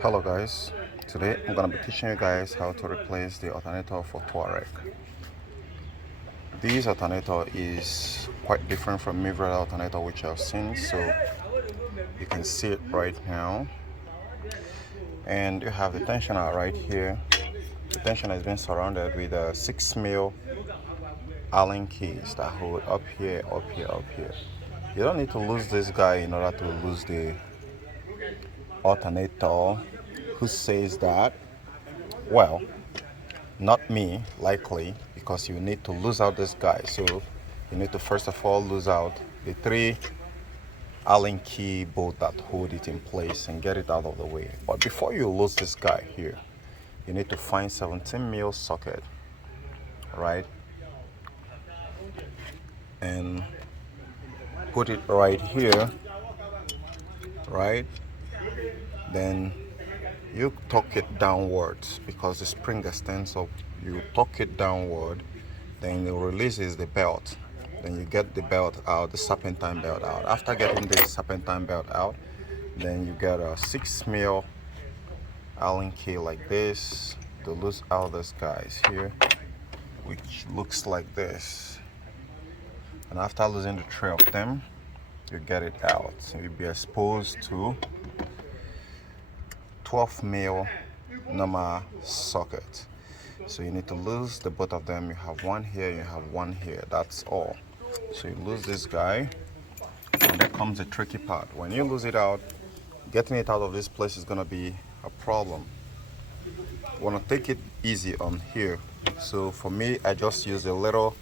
Hello guys, today I'm going to be teaching you guys how to replace the alternator for Tuareg. This alternator is quite different from every alternator which I've seen, so you can see it right now. And you have the tensioner right here. The tensioner has been surrounded with 6 mil Allen keys that hold up here, up here, up here. You don't need to lose this guy in order to lose the alternator. Who says that? Well, not me, likely, because you need to lose out this guy. So you need to first of all lose out the 3 Allen key bolt that hold it in place and get it out of the way. But before you lose this guy here, you need to find 17 mil socket, right? And put it right here, right? Then you torque it downwards because the spring extends up. You torque it downward, then it releases the belt. Then you get the belt out, the serpentine belt out. After getting the serpentine belt out, then you get a 6 mil Allen key like this to lose out these guys here, which looks like this. And after losing the 3 of them, you get it out. So you'll be exposed to 12 mil normal socket. So you need to lose the both of them. You have one here, you have one here. That's all. So you lose this guy, and there comes the tricky part. When you lose it out, getting it out of this place is gonna be a problem. You wanna take it easy on here. So for me, I just use a little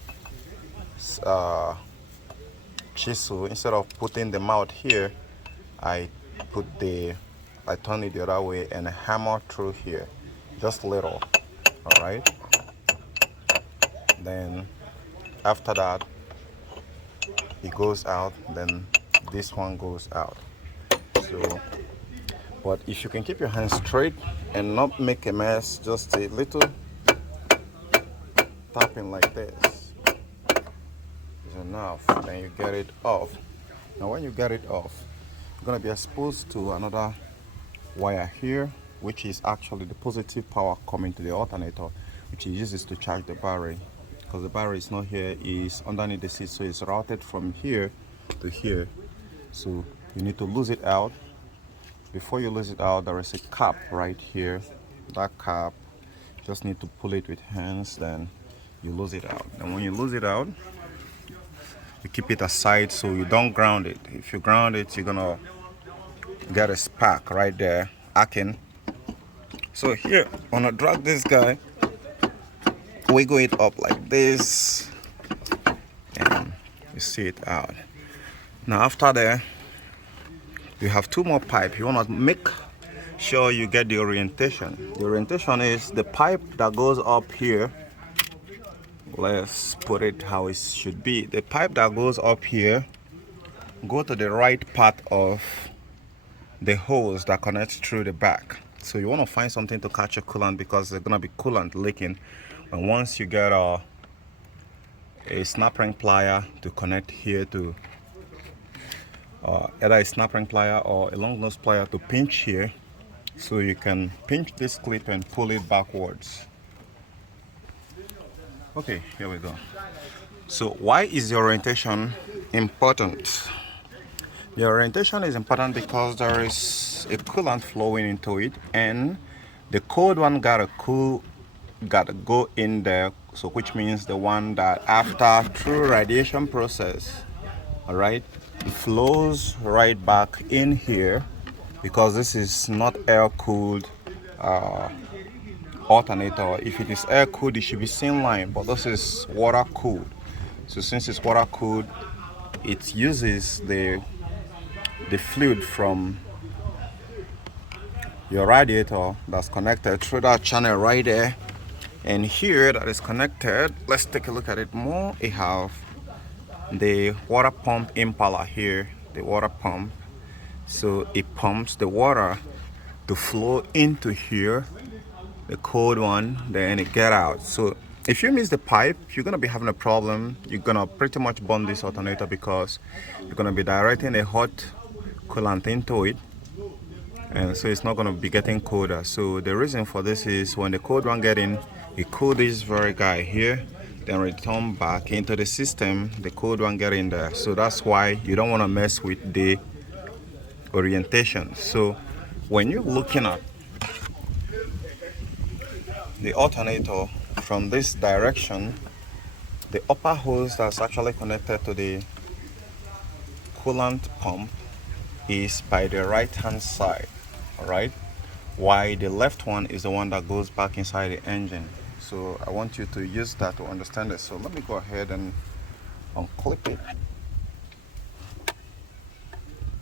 chisel. Instead of putting them out here, I turn it the other way and hammer through here, just little. All right. Then after that, it goes out. Then this one goes out. So, but if you can keep your hands straight and not make a mess, just a little tapping like this is enough. Then you get it off. Now when you get it off, you're gonna be exposed to another wire here, which is actually the positive power coming to the alternator, which it uses to charge the battery. Because the battery is not here, is underneath the seat, so it's routed from here to here. So you need to lose it out. Before you lose it out, there is a cap right here. That cap, just need to pull it with hands, then you lose it out. And when you lose it out, you keep it aside so you don't ground it. If you ground it, you're gonna get a spark right there, arcing. So here, I'm gonna drag this guy, wiggle it up like this, and you see it out. Now after that, you have 2 more pipes. You wanna make sure you get the orientation. The orientation is the pipe that goes up here. Let's put it how it should be. The pipe that goes up here, go to the right part of the hose that connects through the back. So you want to find something to catch your coolant, because there's gonna be coolant leaking. And once you get a snap ring plier to connect here to either a snap ring plier or a long nose plier to pinch here, so you can pinch this clip and pull it backwards. Okay, here we go. So why is the orientation important? The orientation is important because there is a coolant flowing into it, and the cold one gotta go in there. So which means the one that after through radiation process, all right, it flows right back in here, because this is not air cooled alternator. If it is air cooled, it should be same line, but this is water cooled. So since it's water cooled, it uses the fluid from your radiator that's connected through that channel right there, and here that is connected. Let's take a look at it more. It have the water pump impeller here, the water pump, so it pumps the water to flow into here, the cold one, then it get out. So if you miss the pipe, you're gonna be having a problem. You're gonna pretty much burn this alternator, because you're gonna be directing a hot coolant into it, and so it's not going to be getting colder. So the reason for this is when the cold one get in, it cool this very guy here, then return back into the system, the cold one get in there. So that's why you don't want to mess with the orientation. So when you're looking at the alternator from this direction, the upper hose that's actually connected to the coolant pump is by the right hand side, all right, while the left one is the one that goes back inside the engine. So I want you to use that to understand it. So let me go ahead and unclip it.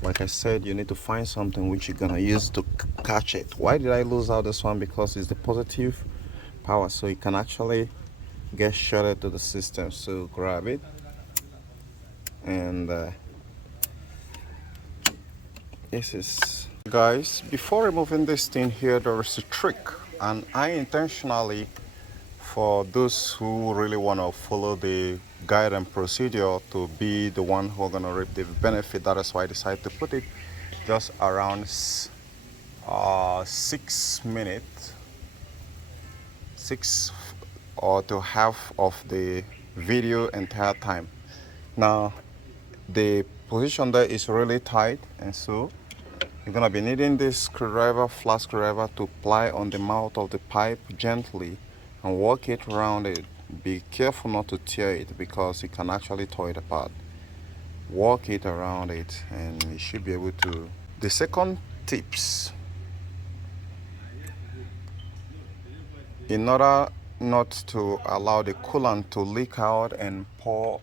Like I said, you need to find something which you're gonna use to catch it. Why did I lose out this one? Because it's the positive power, so it can actually get shorted to the system. So grab it, and this is, guys, before removing this thing here, there is a trick, and I intentionally, for those who really want to follow the guide and procedure to be the one who are going to reap the benefit, that is why I decided to put it just around 6 minutes, 6 or to half of the video entire time. Now the position there is really tight, and so you're going to be needing this screwdriver, flat screwdriver, to ply on the mouth of the pipe gently and work it around it. Be careful not to tear it because it can actually tear it apart. Work it around it and you should be able to. The second tips, in order not to allow the coolant to leak out and pour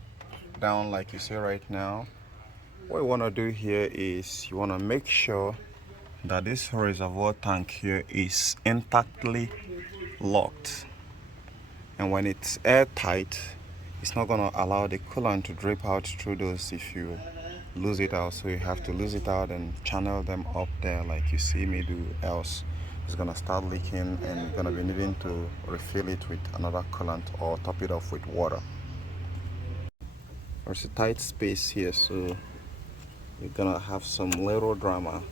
down like you see right now, what you want to do here is you want to make sure that this reservoir tank here is intactly locked, and when it's airtight, it's not going to allow the coolant to drip out through those if you lose it out. So you have to lose it out and channel them up there like you see me do, else it's going to start leaking and you're going to be needing to refill it with another coolant or top it off with water. There's a tight space here, so you're gonna have some little drama.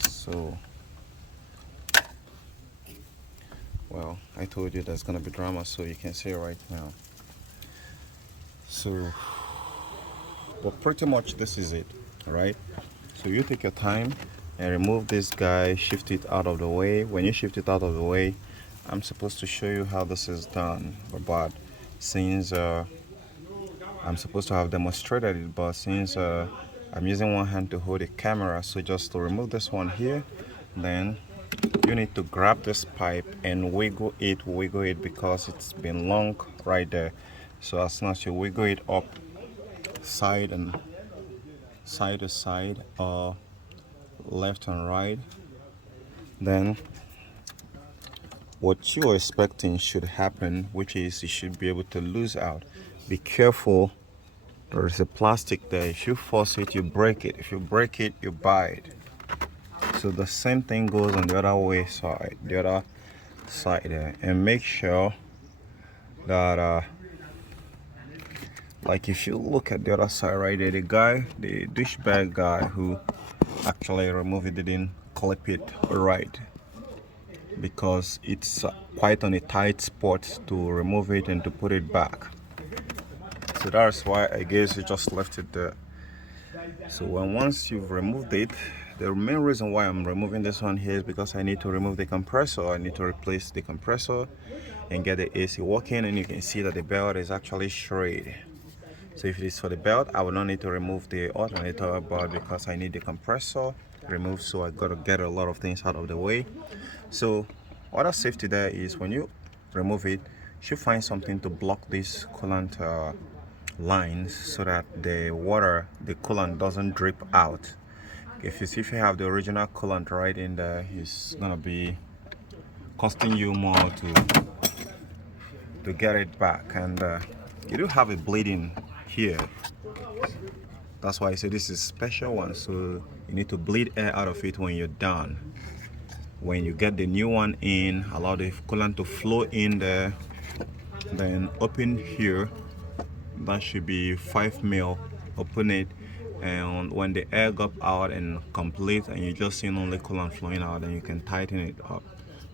So, well, I told you there's gonna be drama, so you can see it right now. So, but pretty much this is it, right? So you take your time and remove this guy, shift it out of the way. When you shift it out of the way, I'm supposed to show you how this is done, but since I'm supposed to have demonstrated it, but since I'm using one hand to hold the camera, so just to remove this one here, then you need to grab this pipe and wiggle it because it's been long right there. So as soon as you wiggle it up side to side or left and right, then what you are expecting should happen, which is you should be able to lose out. Be careful, there is a plastic there. If you force it, you break it. If you break it, you buy it. So the same thing goes on the other side there, and make sure that like if you look at the other side right there, the douchebag guy who actually removed it didn't clip it right, because it's quite on a tight spot to remove it and to put it back. So that's why I guess you just left it there. So once you've removed it, the main reason why I'm removing this one here is because I need to remove the compressor. I need to replace the compressor and get the AC working, and you can see that the belt is actually shredded. So if it is for the belt, I will not need to remove the alternator, but because I need the compressor removed, so I got to get a lot of things out of the way. So other safety there is when you remove it, you should find something to block this coolant lines so that the coolant doesn't drip out. If you have the original coolant right in there, it's gonna be costing you more to get it back. And you do have a bleeding here. That's why I say this is a special one, so you need to bleed air out of it when you're done. When you get the new one in, allow the coolant to flow in there, then open here that should be 5 mil. Open it, and when the air got out and complete and you just see only coolant flowing out, then you can tighten it up.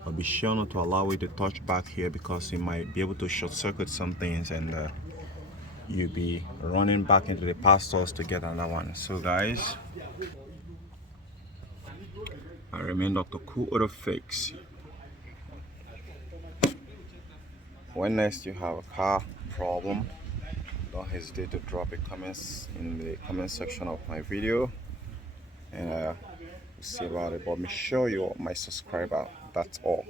But be sure not to allow it to touch back here, because it might be able to short circuit some things, and you'll be running back into the past source to get another one. So guys, I remain Dr. Cool Auto Fix. When next you have a car problem, don't hesitate to drop a comments in the comment section of my video, and we'll see about it. But make sure you're my subscriber. That's all.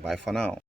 Bye for now.